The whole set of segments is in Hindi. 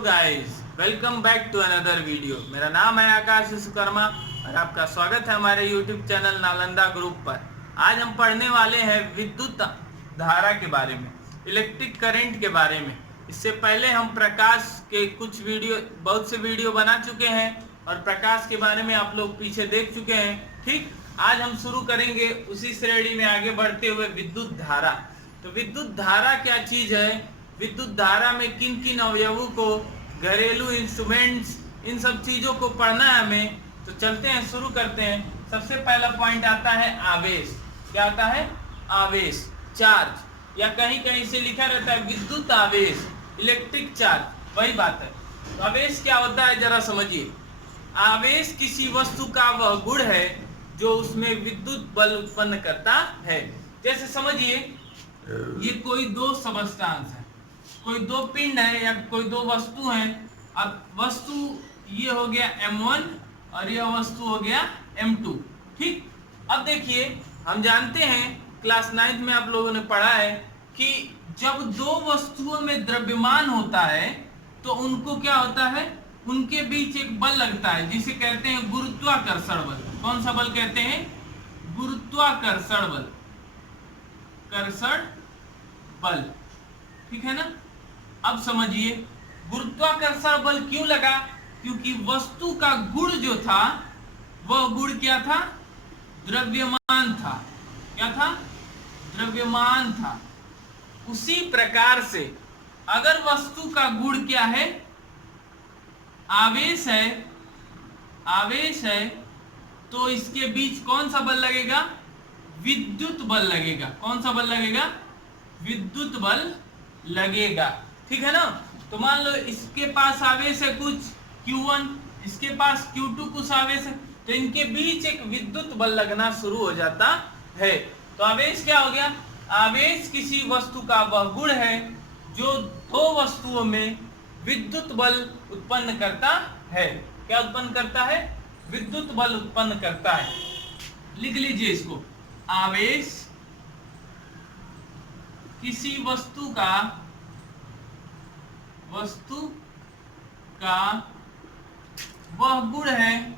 Guys, welcome back to another video. मेरा नाम है आकाश विश्वकर्मा और आपका स्वागत है हमारे यूट्यूब चैनल नालंदा ग्रुप पर। आज हम पढ़ने वाले हैं विद्युत धारा के बारे में, इलेक्ट्रिक करंट के बारे में। इससे पहले हम प्रकाश के बहुत से वीडियो बना चुके हैं और प्रकाश के बारे में आप लोग पीछे देख चुके हैं। ठीक, आज हम शुरू करेंगे उसी श्रेणी में आगे बढ़ते हुए विद्युत धारा। तो विद्युत धारा क्या चीज है, विद्युत धारा में किन किन अवयवों को, घरेलू इंस्ट्रूमेंट्स, इन सब चीजों को पढ़ना है हमें। तो चलते हैं, शुरू करते हैं। सबसे पहला पॉइंट आता है आवेश। क्या आता है? आवेश, चार्ज, या कहीं कहीं से लिखा रहता है विद्युत आवेश, इलेक्ट्रिक चार्ज, वही बात है। तो आवेश क्या होता है जरा समझिए। आवेश किसी वस्तु का वह गुण है जो उसमें विद्युत बल उत्पन्न करता है। जैसे समझिए, ये कोई दो सबस्टांस है, कोई दो पिंड है या कोई दो वस्तु हैं। अब वस्तु ये हो गया M1 और यह वस्तु हो गया M2। ठीक, अब देखिए, हम जानते हैं क्लास 9 में आप लोगों ने पढ़ा है कि जब दो वस्तुओं में द्रव्यमान होता है तो उनको क्या होता है, उनके बीच एक बल लगता है जिसे कहते हैं गुरुत्वाकर्षण बल। कौन सा बल कहते हैं? गुरुत्वाकर्षण बल, कर्षण बल। ठीक है ना। अब समझिए, गुरुत्वाकर्षण बल क्यों लगा? क्योंकि वस्तु का गुण जो था वह गुण क्या था? द्रव्यमान था। क्या था? द्रव्यमान था। उसी प्रकार से अगर वस्तु का गुण क्या है? आवेश है, आवेश है, तो इसके बीच कौन सा बल लगेगा? विद्युत बल लगेगा। कौन सा बल लगेगा? विद्युत बल लगेगा। ठीक है ना। तो मान लो इसके पास आवेश है कुछ Q1, इसके पास Q2 कुछ आवेश है, तो इनके बीच एक विद्युत बल लगना शुरू हो जाता है। तो आवेश क्या हो गया? आवेश किसी वस्तु का वह गुण है जो दो वस्तुओं में विद्युत बल उत्पन्न करता है। क्या उत्पन्न करता है? विद्युत बल उत्पन्न करता है। लिख लीजिए इसको। आवेश किसी वस्तु का वह गुण है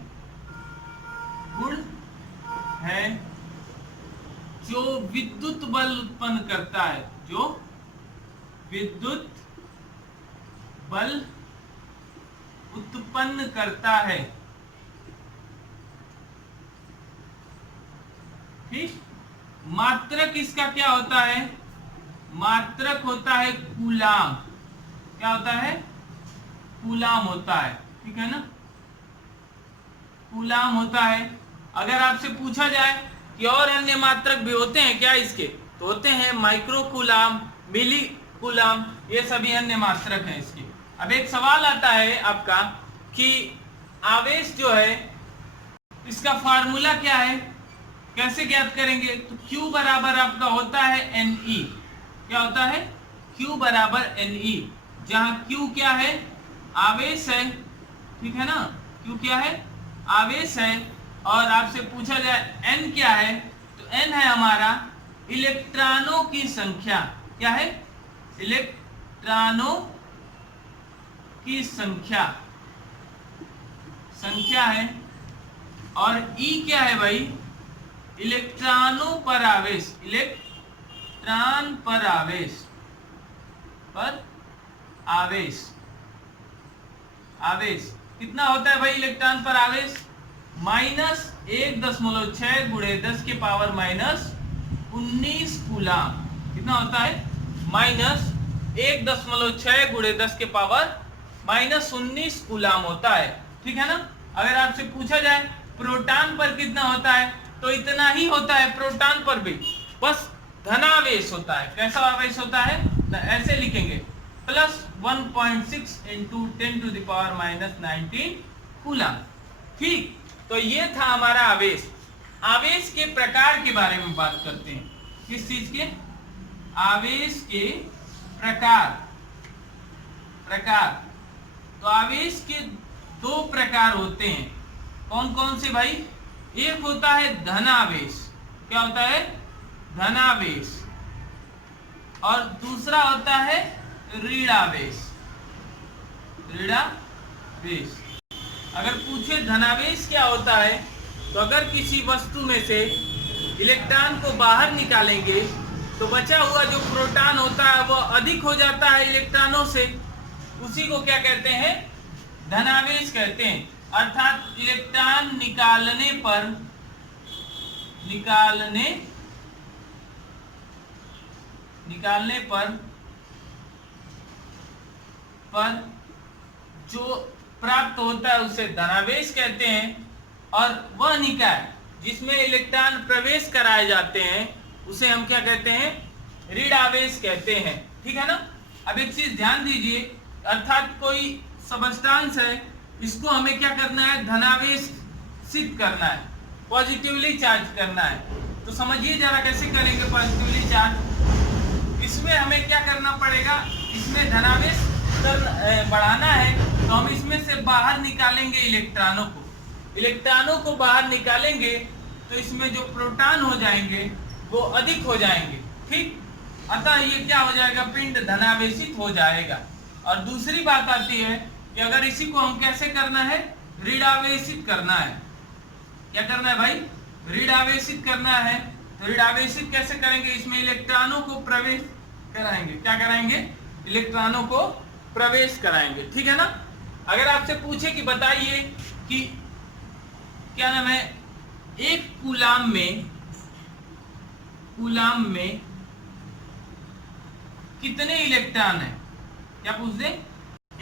जो विद्युत बल उत्पन्न करता है, जो विद्युत बल उत्पन्न करता है। ठीक, मात्रक इसका क्या होता है? मात्रक होता है कूलाम। क्या होता है? कूलाम होता है। ठीक है ना, कूलाम होता है। अगर आपसे पूछा जाए कि और अन्य मात्रक भी होते हैं क्या इसके, तो होते हैं माइक्रो कूलाम, मिली कूलाम, ये सभी अन्य मात्रक हैं इसके। अब एक सवाल आता है आपका कि आवेश जो है इसका फार्मूला क्या है, कैसे ज्ञात करेंगे? तो Q बराबर आपका होता है Ne। क्या होता है? Q बराबर Ne, जहां Q क्या है? आवेश है। ठीक है ना, Q क्या है? आवेश है। और आपसे पूछा जाए N क्या है, तो N है हमारा इलेक्ट्रॉनों की संख्या। क्या है? इलेक्ट्रॉनों की संख्या है। और E क्या है भाई? इलेक्ट्रॉनों पर आवेश, इलेक्ट्रॉन पर आवेश, आवेश कितना होता है भाई इलेक्ट्रॉन पर आवेश? -1.6 गुणे 10 के पावर -19 कूलाम। कितना होता है? -1.6 गुणे 10 के पावर -19 कूलाम होता है। ठीक है ना। अगर आपसे पूछा जाए प्रोटॉन पर कितना होता है, तो इतना ही होता है प्रोटॉन पर भी, बस धनावेश होता है। कैसा आवेश होता है? ऐसे लिखेंगे, +1.6 × 10⁻⁻19 कूलाम। ठीक, तो ये था हमारा आवेश। आवेश के प्रकार के बारे में बात करते हैं। किस चीज के? आवेश के प्रकार। तो आवेश के दो प्रकार होते हैं। कौन कौन से भाई? एक होता है धनावेश। क्या होता है? धनावेश। और दूसरा होता है ऋणावेश। ऋणावेश। अगर पूछे धनावेश क्या होता है, तो अगर किसी वस्तु में से इलेक्ट्रॉन को बाहर निकालेंगे तो बचा हुआ जो प्रोटॉन होता है वो अधिक हो जाता है इलेक्ट्रॉनों से, उसी को क्या कहते हैं, धनावेश कहते हैं। अर्थात इलेक्ट्रॉन निकालने पर जो प्राप्त होता है उसे धनावेश कहते हैं, और वह निकाय जिसमें इलेक्ट्रॉन प्रवेश कराए जाते हैं उसे हम क्या कहते हैं, ऋणावेश कहते हैं। ठीक है ना। अब एक चीज ध्यान दीजिए, अर्थात कोई सबस्टांस है, इसको हमें क्या करना है, धनावेश सिद्ध करना है, पॉजिटिवली चार्ज करना है। तो समझिए जरा कैसे करेंगे पॉजिटिवली चार्ज। इसमें हमें क्या करना पड़ेगा, इसमें धनावेश बढ़ाना है, तो हम इसमें से बाहर निकालेंगे इलेक्ट्रॉनों को बाहर निकालेंगे तो इसमें जो प्रोटॉन हो जाएंगे वो अधिक हो जाएंगे। ठीक, अतः ये क्या हो जाएगा, पिंड धनावेशित हो जाएगा। और दूसरी बात आती है कि अगर इसी को हम कैसे करना है, ऋणावेशित करना है। क्या करना है भाई, ऋणावेशित करना है। तो ऋणावेशित कैसे करेंगे, इसमें इलेक्ट्रॉनों को प्रवेश कराएंगे। क्या कराएंगे, इलेक्ट्रॉनों को प्रवेश कराएंगे। ठीक है ना। अगर आपसे पूछे कि बताइए कि क्या नाम है, एक कूलाम में कितने इलेक्ट्रॉन है, क्या पूछ दे,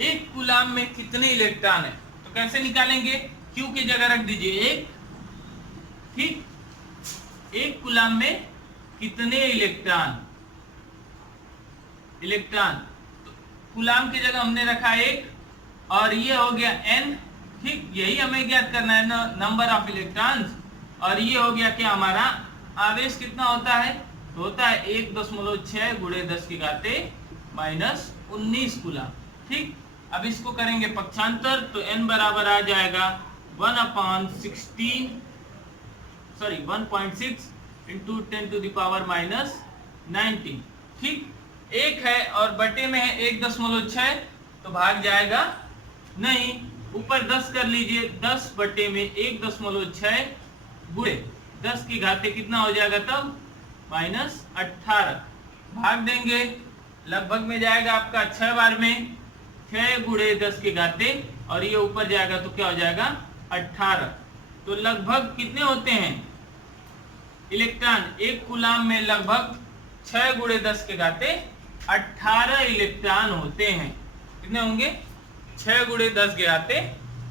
एक कूलाम में कितने इलेक्ट्रॉन है, तो कैसे निकालेंगे, क्यू की जगह रख दीजिए एक। ठीक, एक कूलाम में कितने इलेक्ट्रॉन, तो कूलाम की जगह हमने रखा एक, और ये हो गया n। ठीक, यही हमें ज्ञात करना है, नंबर ऑफ इलेक्ट्रॉन्स। और ये हो गया कि हमारा आवेश कितना होता है, तो होता है 1.6 गुणे 10 की घाते -19 कूलाम। ठीक, अब इसको करेंगे पक्षांतर, तो n बराबर आ जाएगा 1.6 इंटू 10⁻⁻19। ठीक, एक है और बटे में है 1.6, तो भाग जाएगा नहीं, ऊपर 10 कर लीजिए, 10 बटे में 1.6 गुणे 10 की घाते कितना हो जाएगा तब, -18। भाग देंगे, लगभग में जाएगा आपका 6 बार में 6 गुणे 10 की घाते, और ये ऊपर जाएगा तो क्या हो जाएगा 18। तो लगभग कितने होते हैं इलेक्ट्रॉन, एक कूलाम में लगभग 6 गुणे 10 के घाते 18 इलेक्ट्रॉन होते हैं। कितने होंगे, 6 गुणे 10 के घाते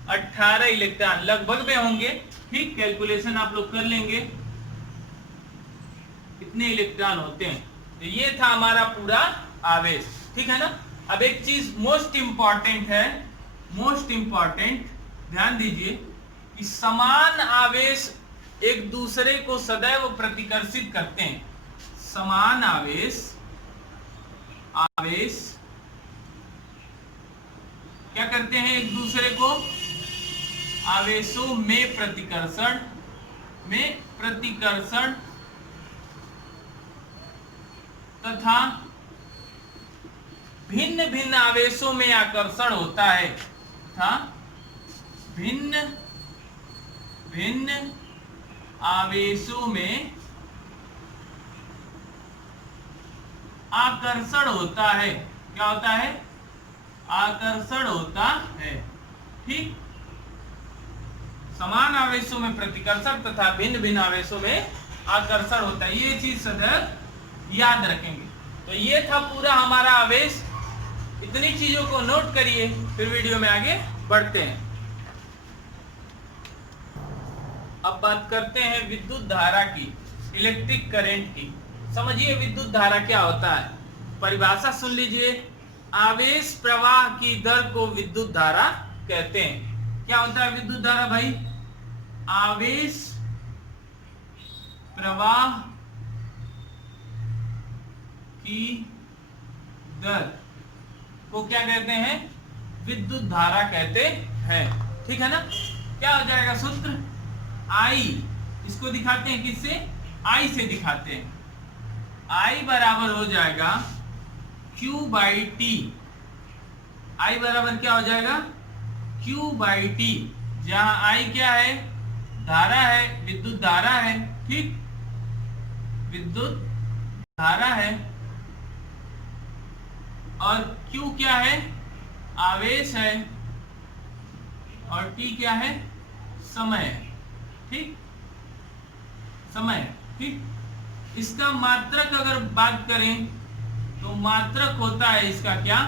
18 इलेक्ट्रॉन लगभग में होंगे। ठीक, कैलकुलेशन आप लोग कर लेंगे कितने इलेक्ट्रॉन होते हैं। तो ये था हमारा पूरा आवेश। ठीक है ना। अब एक चीज मोस्ट इंपॉर्टेंट है, मोस्ट इंपॉर्टेंट, ध्यान दीजिए कि समान आवेश एक दूसरे को सदैव प्रतिकर्षित करते हैं। समान आवेश क्या करते हैं, एक दूसरे को आवेशों में प्रतिकर्षण तथा भिन्न भिन्न आवेशों में आकर्षण होता है, तथा भिन्न भिन्न आवेशों में आकर्षण होता है। क्या होता है, आकर्षण होता है। ठीक, समान आवेशों में प्रतिकर्षण तथा भिन्न भिन्न आवेशों में आकर्षण होता है, ये चीज सदैव याद रखेंगे। तो ये था पूरा हमारा आवेश। इतनी चीजों को नोट करिए, फिर वीडियो में आगे बढ़ते हैं। अब बात करते हैं विद्युत धारा की, इलेक्ट्रिक करंट की। समझिए विद्युत धारा क्या होता है, परिभाषा सुन लीजिए। आवेश प्रवाह की दर को विद्युत धारा कहते हैं। क्या होता है विद्युत धारा भाई, आवेश प्रवाह की दर को क्या कहते हैं, विद्युत धारा कहते हैं। ठीक है ना। क्या हो जाएगा सूत्र, I, इसको दिखाते हैं किससे, I से दिखाते हैं। I बराबर हो जाएगा Q/T। I बराबर क्या हो जाएगा, Q बाई टी, जहां I क्या है, धारा है, विद्युत धारा है, ठीक, विद्युत धारा है, और Q क्या है, आवेश है, और T क्या है, समय है, ठीक, समय, ठीक। इसका मात्रक अगर बात करें तो मात्रक होता है इसका क्या,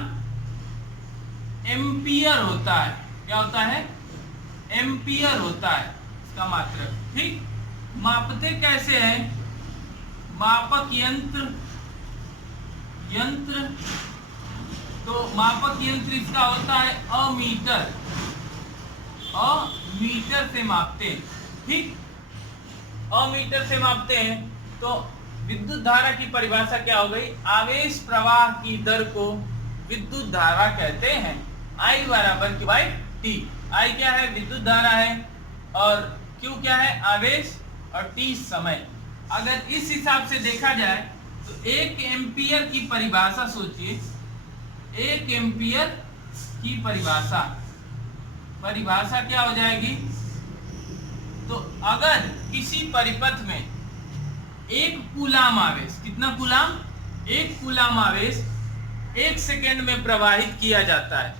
एम्पियर होता है, क्या होता है, एम्पियर होता है इसका मात्रक, ठीक। मापते कैसे हैं, मापक यंत्र, तो मापक यंत्र इसका होता है अमीटर, अमीटर से मापते हैं, ठीक, अमीटर से मापते हैं। तो विद्युत धारा की परिभाषा क्या हो गई, आवेश प्रवाह की दर को विद्युत धारा कहते हैं। I बराबर Q बाई टी, I क्या है, विद्युत धारा है, और Q क्या है, आवेश, और T समय। अगर इस हिसाब से देखा जाए तो 1 एम्पियर की परिभाषा सोचिए, 1 एम्पियर की परिभाषा क्या हो जाएगी, तो अगर किसी परिपथ में 1 कूलाम आवेश, कितना कूलाम, 1 कूलाम आवेश 1 सेकेंड में प्रवाहित किया जाता है,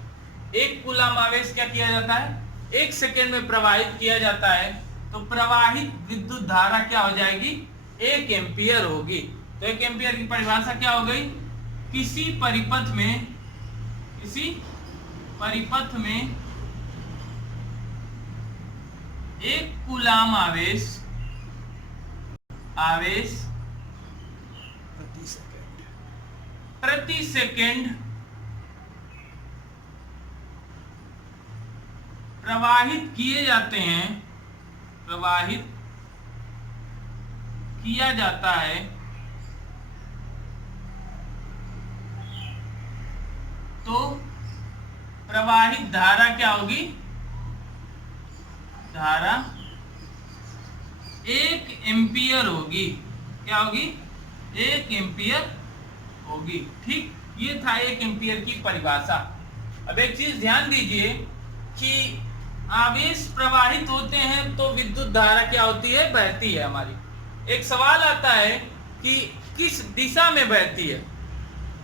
1 कूलाम आवेश क्या किया जाता है, 1 सेकेंड में प्रवाहित किया जाता है, तो प्रवाहित विद्युत धारा क्या हो जाएगी, 1 एम्पियर होगी। तो 1 एम्पियर की परिभाषा क्या हो गई, किसी परिपथ में 1 कूलाम आवेश प्रति सेकेंड प्रवाहित किया जाता है, तो प्रवाहित धारा क्या होगी, धारा 1 एम्पियर होगी, क्या होगी, 1 एम्पियर होगी, ठीक। ये था 1 एम्पियर की परिभाषा। अब एक चीज ध्यान दीजिए कि आवेश प्रवाहित होते हैं तो विद्युत धारा क्या होती है, बहती है हमारी। एक सवाल आता है कि किस दिशा में बहती है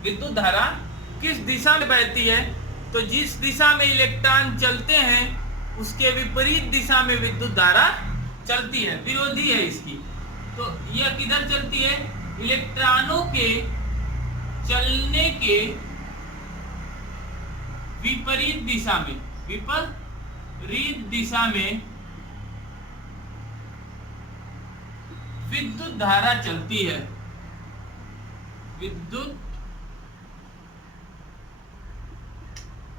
विद्युत धारा, किस दिशा में बहती है, तो जिस दिशा में इलेक्ट्रॉन चलते हैं उसके विपरीत दिशा में विद्युत धारा चलती है, विरोधी है इसकी। तो यह किधर चलती है, इलेक्ट्रॉनों के चलने के विपरीत दिशा में, विपरीत दिशा में विद्युत धारा चलती है, विद्युत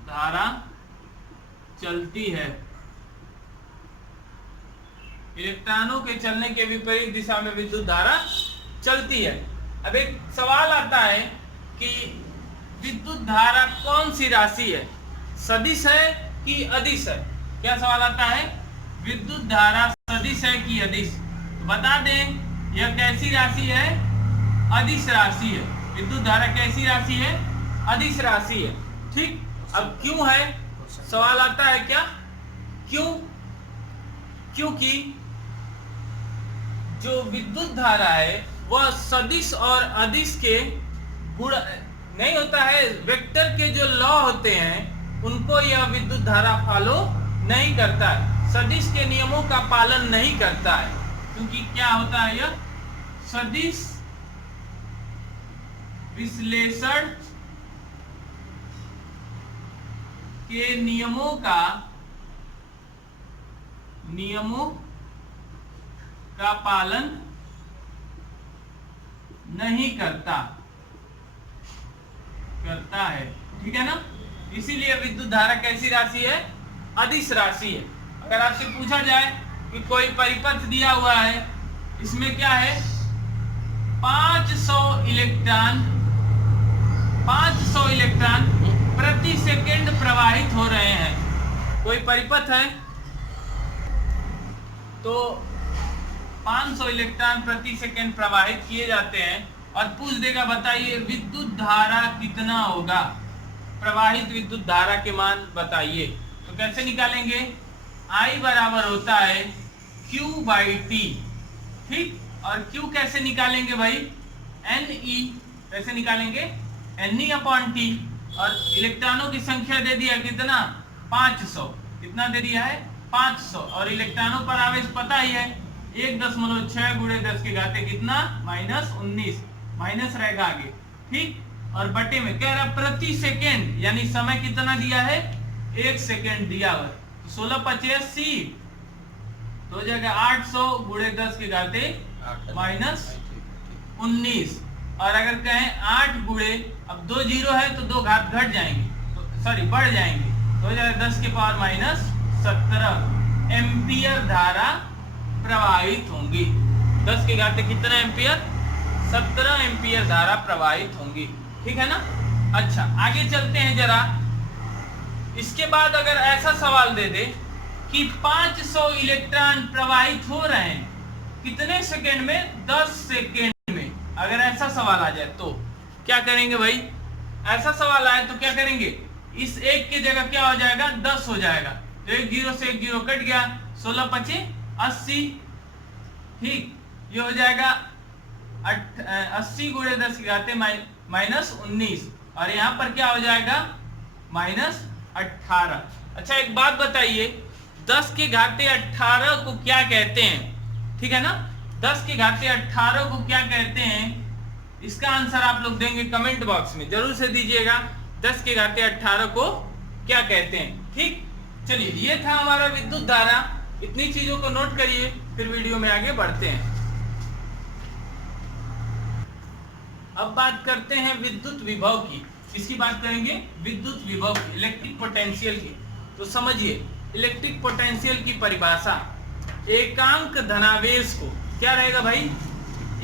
धारा चलती है, इलेक्ट्रॉनों के चलने के विपरीत दिशा में विद्युत धारा चलती है। अब एक सवाल आता है कि विद्युत धारा कौन सी राशि है, सदिश है कि अदिश है। क्या सवाल आता है, विद्युत धारा सदिश है कि अदिश। तो बता दें यह कैसी राशि है, अदिश राशि है। विद्युत धारा कैसी राशि है, अदिश राशि है, ठीक। अब क्यों है, सवाल आता है क्या, क्यों, क्योंकि जो विद्युत धारा है वह सदिश और अदिश के गुण नहीं होता है, वेक्टर के जो लॉ होते हैं उनको यह विद्युत धारा फॉलो नहीं करता है, सदिश के नियमों का पालन नहीं करता है। क्योंकि क्या होता है, यह सदिश विश्लेषण के नियमों का पालन नहीं करता है, ठीक है ना। इसीलिए विद्युत धारा कैसी राशि है, अदिश राशि है। अगर आपसे पूछा जाए कि कोई परिपथ दिया हुआ है, इसमें क्या है 500 इलेक्ट्रॉन प्रति सेकंड प्रवाहित हो रहे हैं, कोई परिपथ है तो 500 इलेक्ट्रॉन प्रति सेकंड प्रवाहित किए जाते हैं, और पूछ देगा बताइए विद्युत धारा कितना होगा, प्रवाहित विद्युत धारा के मान बताइए। तो कैसे निकालेंगे? I बराबर होता है Q/T, ठीक। और Q कैसे निकालेंगे भाई? Ne। कैसे निकालेंगे? Ne/T। और इलेक्ट्रॉनों की संख्या दे दिया कितना? 500। कितना दे दिया है? 500। और इलेक्ट्रॉनों पर आवेश पता ही है 1.6 गुणे 10 के घाते कितना? -19। माइनस रहेगा आगे, ठीक। और बटे में कह रहा प्रति सेकेंड, यानी समय कितना दिया है? 1 सेकेंड दिया हुआ। तो 16/85 तो हो जाएगा 800 गुणे 10 के घाते -19। और अगर कहें 8 गुणे, अब 2 जीरो है तो 2 घात घट जाएंगे, तो सॉरी बढ़ जाएंगे, तो हो जाएगा 10 के पावर -17 एम्पियर धारा प्रवाहित होंगी। 10 के घाते कितना एम्पियर? 17 एम्पियर धारा प्रवाहित होंगी, ठीक है ना। अच्छा, आगे चलते हैं जरा। इसके बाद अगर ऐसा सवाल दे दे कि 500 इलेक्ट्रॉन प्रवाहित हो रहे हैं कितने सेकेंड में? 10 सेकेंड में। अगर ऐसा सवाल आ जाए तो क्या करेंगे भाई? ऐसा सवाल आए तो क्या करेंगे? इस एक की जगह क्या हो जाएगा? 10 हो जाएगा, तो एक जीरो से एक जीरो कट गया, 16×5 = 80, ठीक। ये हो जाएगा 80 गुणे 10 के घाते -19। और यहाँ पर क्या हो जाएगा? -18। अच्छा, एक बात बताइए, 10 के घाते 18 को क्या कहते हैं? ठीक है ना, 10 के घाते 18 को क्या कहते हैं? इसका आंसर आप लोग देंगे कमेंट बॉक्स में, जरूर से दीजिएगा। 10 के घाते 18 को क्या कहते हैं, ठीक। चलिए, ये था हमारा विद्युत धारा। इतनी चीजों को नोट करिए, फिर वीडियो में आगे बढ़ते हैं। अब बात करते हैं विद्युत विभव की। किसकी बात करेंगे? विद्युत विभव की, इलेक्ट्रिक पोटेंशियल की। तो समझिए, इलेक्ट्रिक पोटेंशियल की परिभाषा, एकांक धनावेश को क्या रहेगा भाई?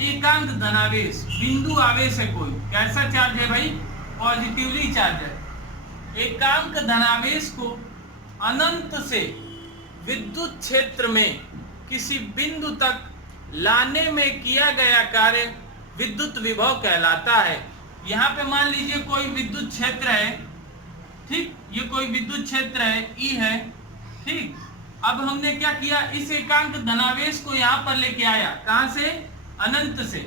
एकांक धनावेश, बिंदु आवेश है कोई, कैसा चार्ज है भाई? पॉजिटिवली चार्ज है। एकांक धनावेश को अनंत से विद्युत क्षेत्र में किसी बिंदु तक लाने में किया गया कार्य विद्युत विभव कहलाता है। यहाँ पे मान लीजिए कोई विद्युत क्षेत्र है, ठीक। ये कोई विद्युत क्षेत्र है, ई है, ठीक। अब हमने क्या किया? इस एकांक धनावेश को यहाँ पर लेके आया, कहां से? अनंत से।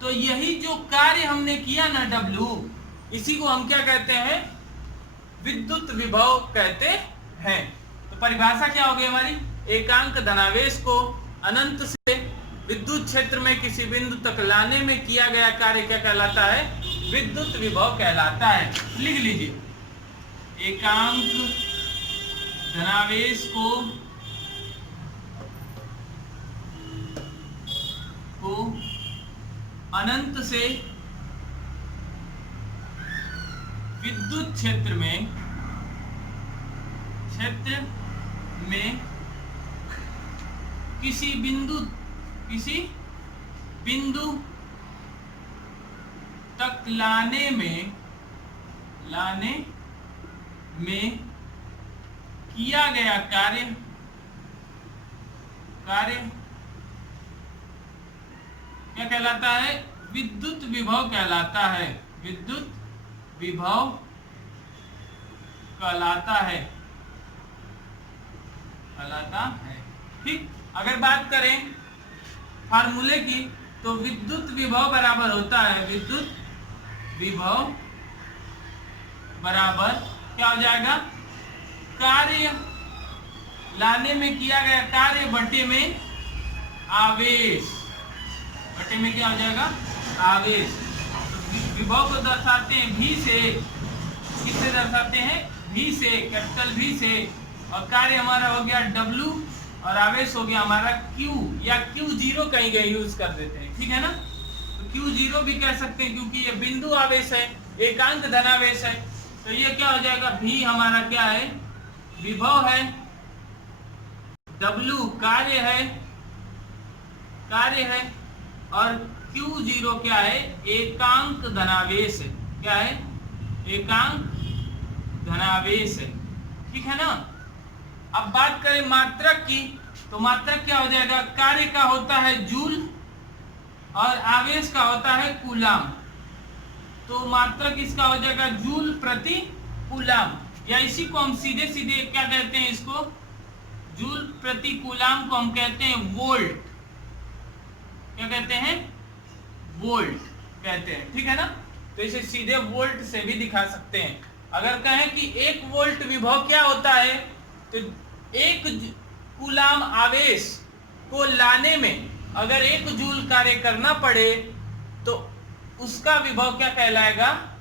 तो यही जो कार्य हमने किया ना, W, इसी को हम क्या कहते हैं? विद्युत विभव कहते हैं। तो परिभाषा क्या हो गई हमारी? एकांक धनावेश को अनंत से विद्युत क्षेत्र में किसी बिंदु तक लाने में किया गया कार्य क्या कहलाता है? विद्युत विभव कहलाता है। लिख लीजिए, एकांक धनावेश को अनंत से विद्युत क्षेत्र में किसी बिंदु तक लाने में किया गया कार्य क्या कहलाता है? विद्युत विभव कहलाता है। विद्युत विभव कहलाता है, ठीक। अगर बात करें फार्मूले की, तो विद्युत विभव बराबर होता है, विद्युत विभव बराबर क्या हो जाएगा? कार्य लाने में किया गया कार्य बटे में आवेश। बटे में क्या हो जाएगा? आवेश। विभव को दर्शाते हैं V से। किससे दर्शाते हैं? V से, कैपिटल V से। और कार्य हमारा हो गया W, और आवेश हो गया हमारा Q, या Q0 कहीं गए यूज कर देते हैं, ठीक है ना। तो Q0 भी कह सकते हैं, क्योंकि ये बिंदु आवेश है, एकांक धनावेश है। तो ये क्या हो जाएगा? V हमारा क्या है? विभव है, W कार्य है, और Q0 क्या है? एकांक धनावेश है। क्या है? एकांक धनावेश है, ठीक है ना। अब बात करें मात्रक की, तो मात्रक क्या हो जाएगा? कार्य का होता है जूल और आवेश का होता है कूलाम। तो मात्रक इसका हो जाएगा जूल प्रति कूलाम, या इसी को हम सीधे सीधे क्या कहते हैं, इसको जूल प्रति कूलाम को हम कहते हैं वोल्ट। क्या कहते हैं? वोल्ट कहते हैं, ठीक है ना। तो इसे सीधे वोल्ट से भी दिखा सकते हैं। अगर कहें कि 1 वोल्ट विभव क्या होता है, तो 1 कूलाम आवेश को लाने में अगर 1 जूल कार्य करना पड़े तो उसका विभव क्या कहलाएगा?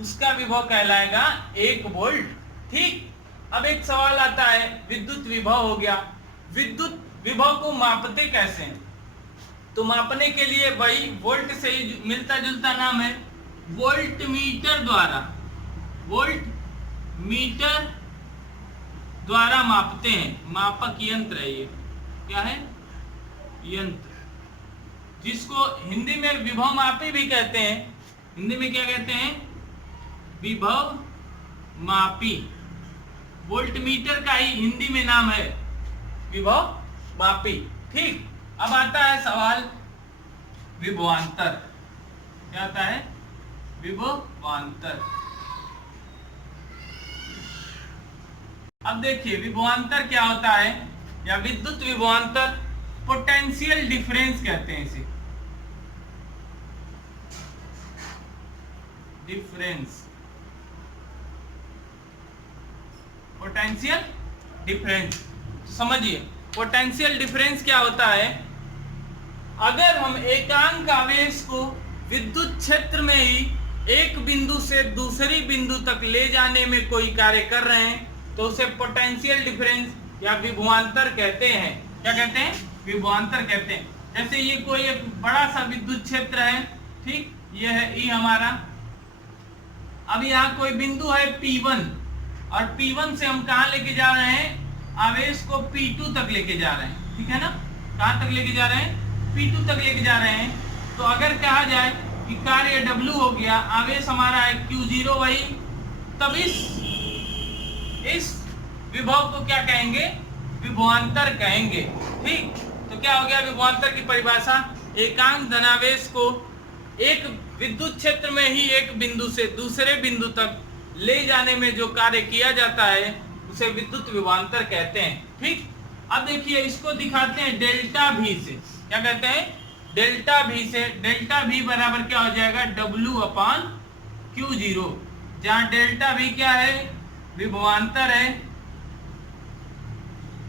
उसका विभव कहलाएगा 1 वोल्ट। ठीक। अब एक सवाल आता है, विद्युत विभव हो गया, विद्युत विभव को मापते कैसे हैं? तो मापने के लिए वही वोल्ट से ही मिलता जुलता नाम है, वोल्टमीटर द्वारा, वोल्टमीटर द्वारा मापते हैं। मापक यंत्र है ये, क्या है? यंत्र, जिसको हिंदी में विभव मापी भी कहते हैं। हिंदी में क्या कहते हैं? विभव मापी। वोल्टमीटर का ही हिंदी में नाम है विभव मापी। ठीक। अब आता है सवाल विभवांतर। क्या आता है? विभवांतर। अब देखिए विभवांतर क्या होता है, या विद्युत विभवांतर, पोटेंशियल डिफरेंस कहते हैं इसे, डिफरेंस, पोटेंशियल डिफरेंस। समझिए पोटेंशियल डिफरेंस क्या होता है। अगर हम एकांक आवेश को विद्युत क्षेत्र में ही एक बिंदु से दूसरी बिंदु तक ले जाने में कोई कार्य कर रहे हैं तो उसे पोटेंशियल डिफरेंस या विभवांतर कहते हैं। क्या कहते हैं? विभवांतर कहते हैं। जैसे ये कोई एक बड़ा सा विद्युत क्षेत्र है, ठीक, ये है ई हमारा। अब यहाँ कोई बिंदु है P1 और P1 से हम कहाँ लेके जा रहे हैं? आवेश को P2 तक लेके जा रहे हैं, ठीक है ना। कहाँ तक लेके जा रहे हैं? P2 तक लेके जा रहे हैं। तो अगर कहा जाए कि कार्य W हो गया, आवेश हमारा है Q0 वही, तब इस विभव को क्या कहेंगे? विभवांतर कहेंगे। ठीक। तो क्या हो गया विभवांतर की परिभाषा? एकांक धनावेश को एक विद्युत क्षेत्र में ही एक बिंदु से दूसरे बिंदु तक ले जाने में जो कार्य किया जाता है उसे विद्युत विभवांतर कहते हैं। ठीक। अब देखिए इसको दिखाते हैं डेल्टा V से। क्या कहते हैं? डेल्टा V से। डेल्टा V बराबर क्या हो जाएगा? W/Q0, जहां डेल्टा V क्या है? विभवांतर है,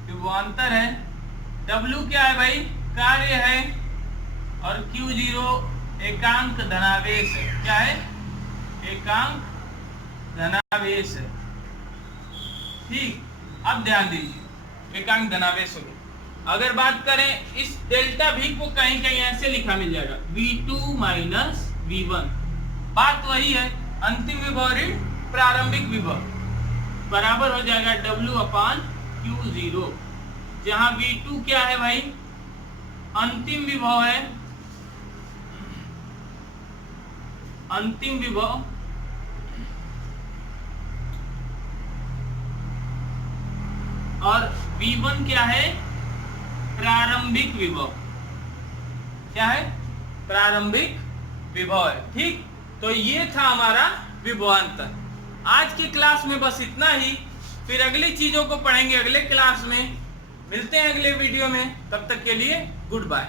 विभवांतर है। W क्या है भाई? कार्य है, और Q0 एकांक धनावेश है। क्या है? एकांक धनावेश है। ठीक। अब ध्यान दीजिए, एकांक धनावेश हो गया। अगर बात करें इस डेल्टा V को कहीं कहीं ऐसे लिखा मिल जाएगा V2 माइनस V1। बात वही है, अंतिम विभव ऋण प्रारंभिक विभव बराबर हो जाएगा W/Q0, जहां V2 क्या है भाई? अंतिम विभव है, अंतिम विभव, और V1 क्या है? प्रारंभिक विभव। क्या है? प्रारंभिक विभव है। ठीक। तो ये था हमारा विभवांतर। आज की क्लास में बस इतना ही, फिर अगली चीजों को पढ़ेंगे अगले क्लास में। मिलते हैं अगले वीडियो में, तब तक के लिए गुड बाय।